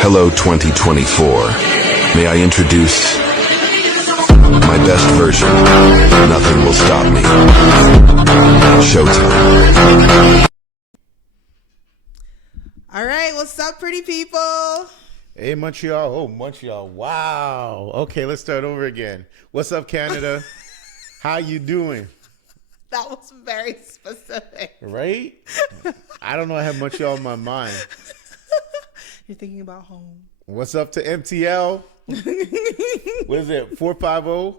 Hello 2024. May I introduce my best version? Nothing will stop me. Showtime. All right, what's up, pretty people? Hey, Montreal. Oh, Montreal. Wow. Okay, let's start over again. What's up, Canada? How you doing? That was very specific. Right? I don't know. I have Montreal in my mind. You're thinking about home. What's up to MTL? What is it? 450?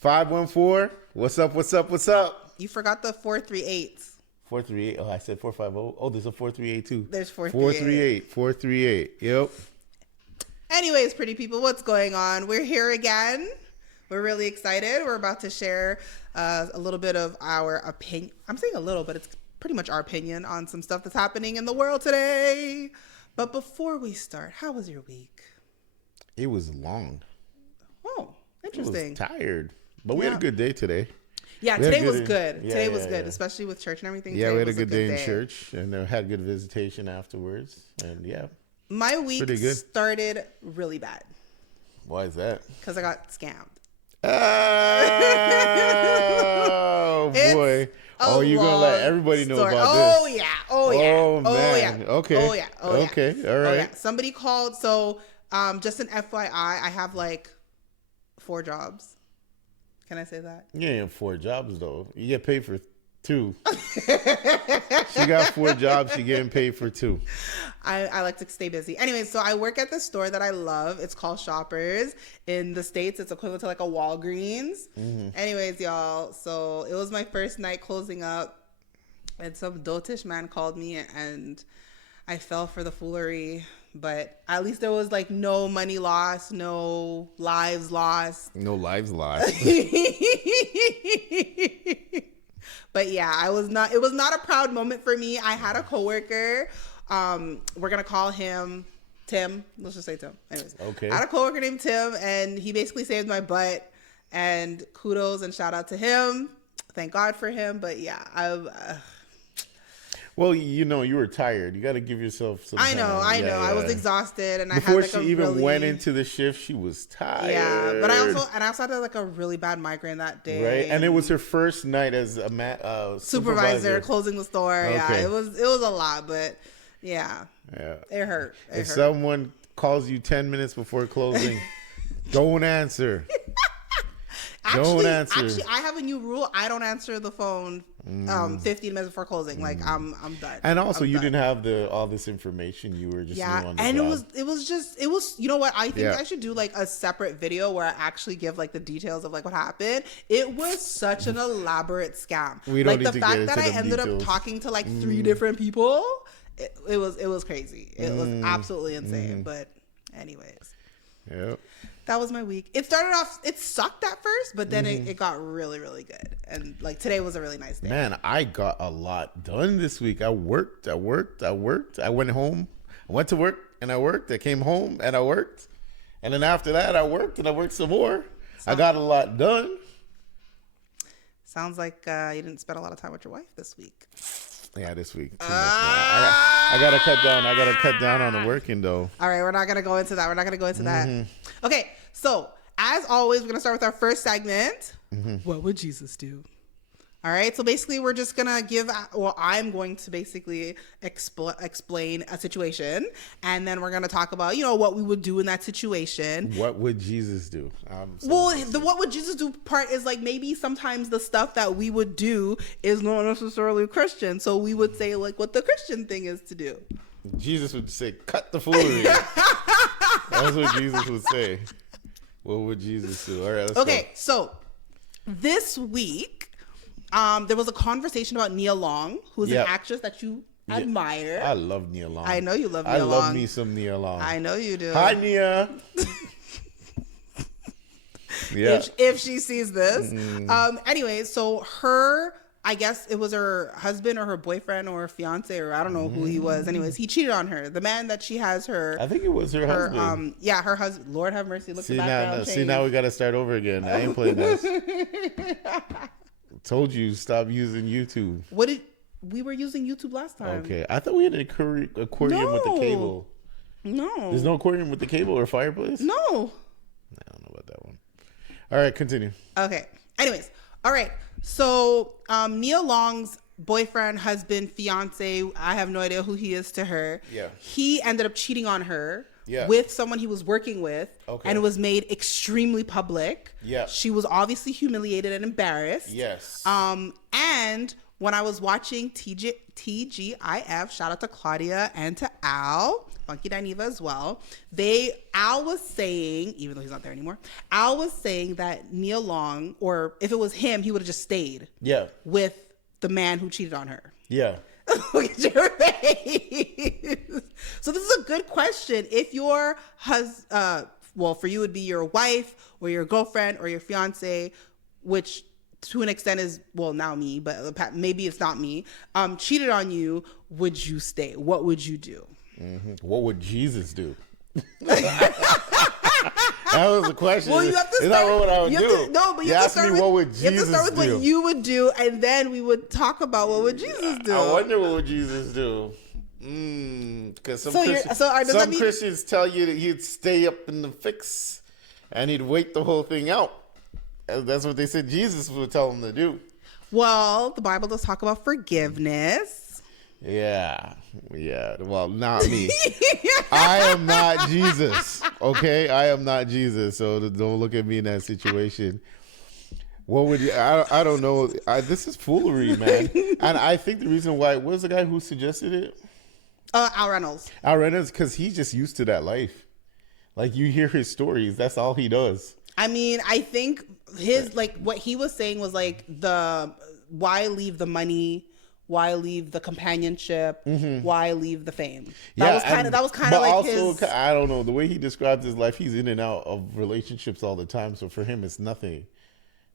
514? What's up? What's up? What's up? You forgot the 438s. 438. Oh, I said 450. Oh, there's a 438 too. There's 438. 438. Yep. Anyways, pretty people, what's going on? We're here again. We're really excited. We're about to share a little bit of our opinion. I'm saying a little, but it's pretty much our opinion on some stuff that's happening in the world today. But before we start, how was your week? It was long. Oh, interesting. I was tired, but we had a good day today. Yeah, today was good. Today was good, yeah. especially with church and everything. Yeah, today we had a was good day in church, and had good visitation afterwards. And yeah, my week started really bad. Why is that? Because I got scammed. Oh boy! Oh, you're gonna let everybody know about this? Oh yeah! Oh yeah! Oh man! Oh, yeah. Okay! Oh yeah! Oh yeah! Okay! All right. Oh, yeah. Somebody called. So, just an FYI, I have like 4 jobs. Can I say that? You ain't have 4 jobs though. You get paid for 2. She got 4 jobs. She getting paid for 2. I like to stay busy. Anyway, so I work at this store that I love. It's called Shoppers. In the States, it's equivalent to like a Walgreens. Mm-hmm. Anyways, y'all, so it was my first night closing up, and some dotish man called me, and I fell for the foolery. But at least there was like no money lost, no lives lost. No lives lost. But yeah, it was not a proud moment for me. I had a coworker. We're gonna call him Tim. Let's just say Tim. Anyways, okay. I had a coworker named Tim, and he basically saved my butt. And kudos and shout out to him. Thank God for him. But yeah, well, you know, you were tired. You got to give yourself some time. I know. I was exhausted, and before I had like she even went into the shift, she was tired. Yeah, but I also had like a really bad migraine that day. Right, and it was her first night as a supervisor closing the store. Okay. Yeah, it was a lot, but yeah, it hurt. If someone calls you 10 minutes before closing, don't answer. Don't answer. Actually, I have a new rule. I don't answer the phone 15 minutes before closing. Like I'm done. And also, you didn't have all this information. You were just new on the job. it was. You know what? I think I should do like a separate video where I actually give like the details of like what happened. It was such an elaborate scam. We don't like need the to fact get that into I ended details. up talking to like 3 different people. It was crazy. It was absolutely insane. But anyways. Yep. That was my week. It started off, it sucked at first, but then it got really, really good. And like today was a really nice day. Man, I got a lot done this week. I worked. I went home. I went to work and I worked. I came home and I worked. And then after that, I worked and I worked some more. I got a lot done. Sounds like you didn't spend a lot of time with your wife this week. Yeah, this week. Too much, I gotta cut down. I gotta cut down on the working though. All right, we're not gonna go into that. Okay, so as always, we're gonna start with our first segment. What would Jesus do? All right, so basically, we're just gonna I'm going to basically explain a situation, and then we're gonna talk about what we would do in that situation. What would Jesus do? The what would Jesus do part is like maybe sometimes the stuff that we would do is not necessarily Christian, so we would say like what the Christian thing is to do. Jesus would say, "Cut the foolery." That's what Jesus would say. What would Jesus do? All right, let's go. So this week. There was a conversation about Nia Long, who's an actress that you admire. I love Nia Long. I know you love Nia Long. I love me some Nia Long. I know you do. Hi, Nia. If she sees this. Anyway, so I guess it was her husband or her boyfriend or her fiance or I don't know who he was. Anyways, he cheated on her. The man that she has I think it was her husband. Her husband. Lord have mercy. Look at the background. See, now we got to start over again. I ain't playing this. Told you stop using YouTube. We were using YouTube last time. Okay, I thought we had an aquarium with the cable. No. There's no aquarium with the cable or fireplace? No. I don't know about that one. All right, continue. Okay. Anyways. All right. So Nia Long's boyfriend, husband, fiance, I have no idea who he is to her. Yeah. He ended up cheating on her Yeah. with someone he was working with. Okay. And it was made extremely public. Yeah. She was obviously humiliated and embarrassed. Yes. And when I was watching TGIF, shout out to Claudia and to Al, Funky Dineva as well. Al was saying, even though he's not there anymore, Al was saying that Nia Long, or if it was him, he would have just stayed. Yeah. With the man who cheated on her. Yeah. Look at your face. So this is a good question. If your well, for you would be your wife or your girlfriend or your fiance, which to an extent is, well, now me, but maybe it's not me, cheated on you, would you stay? What would you do? Mm-hmm. What would Jesus do? That was the question. Well, you have to Is start. that what I would do? No, but you have to start with what would Jesus you have to start with do? what you would do, and then we would talk about what would Jesus do. I wonder what would Jesus do. Because some Christians tell you that he'd stay up in the fix and he'd wait the whole thing out. And that's what they said Jesus would tell him to do. Well, the Bible does talk about forgiveness. Yeah. Well, not me. I am not Jesus. Okay, I am not Jesus. So don't look at me in that situation. What would you? I don't know. This is foolery, man. And I think the reason why was the guy who suggested it. Al Reynolds. Al Reynolds, because he's just used to that life. Like you hear his stories, that's all he does. I mean, I think what he was saying was like why leave the money. Why leave the companionship? Why leave the fame? That was kind of like also, his. I don't know, the way he describes his life. He's in and out of relationships all the time. So for him, it's nothing.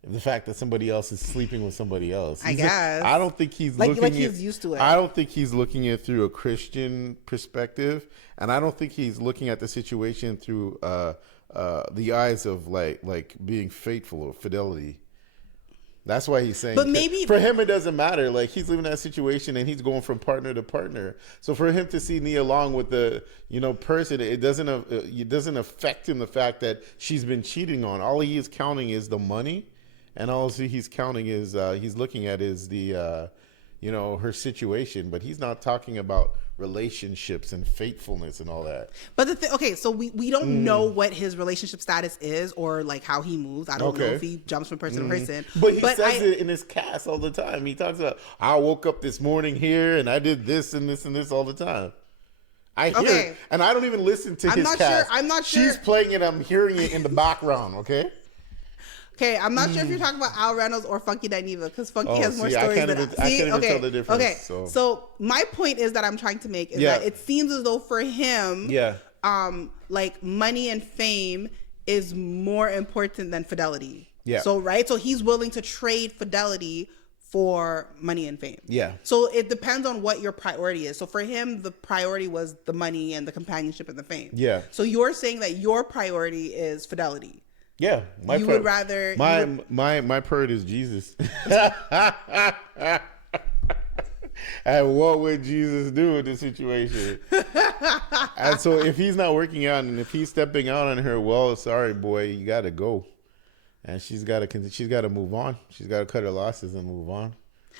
The fact that somebody else is sleeping with somebody else. I guess. I don't think he's he's used to it. I don't think he's looking at it through a Christian perspective, and I don't think he's looking at the situation through the eyes of like being faithful or fidelity. That's why he's saying. But maybe for him it doesn't matter. Like he's living that situation and he's going from partner to partner. So for him to see Nia Long with the person, it doesn't affect him the fact that she's been cheating on. All he is counting is the money, and all he's counting is he's looking at is the her situation. But he's not talking about relationships and faithfulness and all that. But so we don't know what his relationship status is or like how he moves. I don't know if he jumps from person to person. But he says it in his cast all the time. He talks about, I woke up this morning here and I did this and this and this all the time. I hear it, and I don't even listen to his cast. I'm not sure. She's playing it. I'm hearing it in the background. Okay. Okay, I'm not sure if you're talking about Al Reynolds or Funky Dineva because Funky has more stories than I can't even tell the difference. Okay, so my point is that I'm trying to make is that it seems as though for him, like money and fame is more important than fidelity. Yeah. So he's willing to trade fidelity for money and fame. Yeah. So it depends on what your priority is. So for him, the priority was the money and the companionship and the fame. Yeah. So you're saying that your priority is fidelity. Yeah, my priority is Jesus. And what would Jesus do in this situation? And so if he's not working out and if he's stepping out on her, well, sorry, boy, you got to go. And she's got to move on. She's got to cut her losses and move on.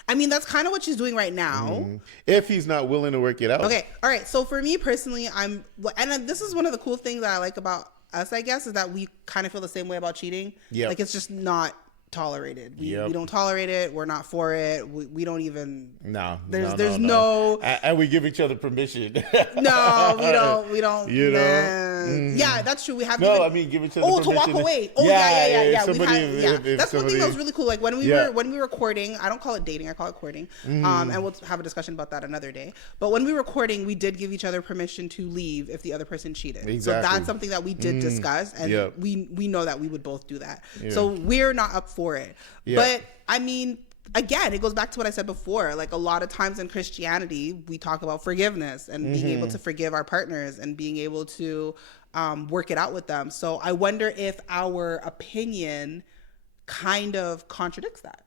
I mean, that's kind of what she's doing right now. If he's not willing to work it out. Okay. All right. So for me personally, and this is one of the cool things that I like about us, I guess, is that we kind of feel the same way about cheating. Yeah. Like it's just not tolerated. We don't tolerate it. We're not for it. We don't even. No. There's no. And we give each other permission. No, we don't. You know. Yeah, that's true. We have. Give each other permission. To walk away. Oh yeah. That's one thing that was really cool. Like when we were recording, I don't call it dating. I call it courting. And we'll have a discussion about that another day. But when we were recording, we did give each other permission to leave if the other person cheated. Exactly. So that's something that we did discuss, and we know that we would both do that. Yeah. So we're not up for it. Yeah. But I mean, again, it goes back to what I said before. Like a lot of times in Christianity, we talk about forgiveness and being able to forgive our partners and being able to work it out with them. So I wonder if our opinion kind of contradicts that.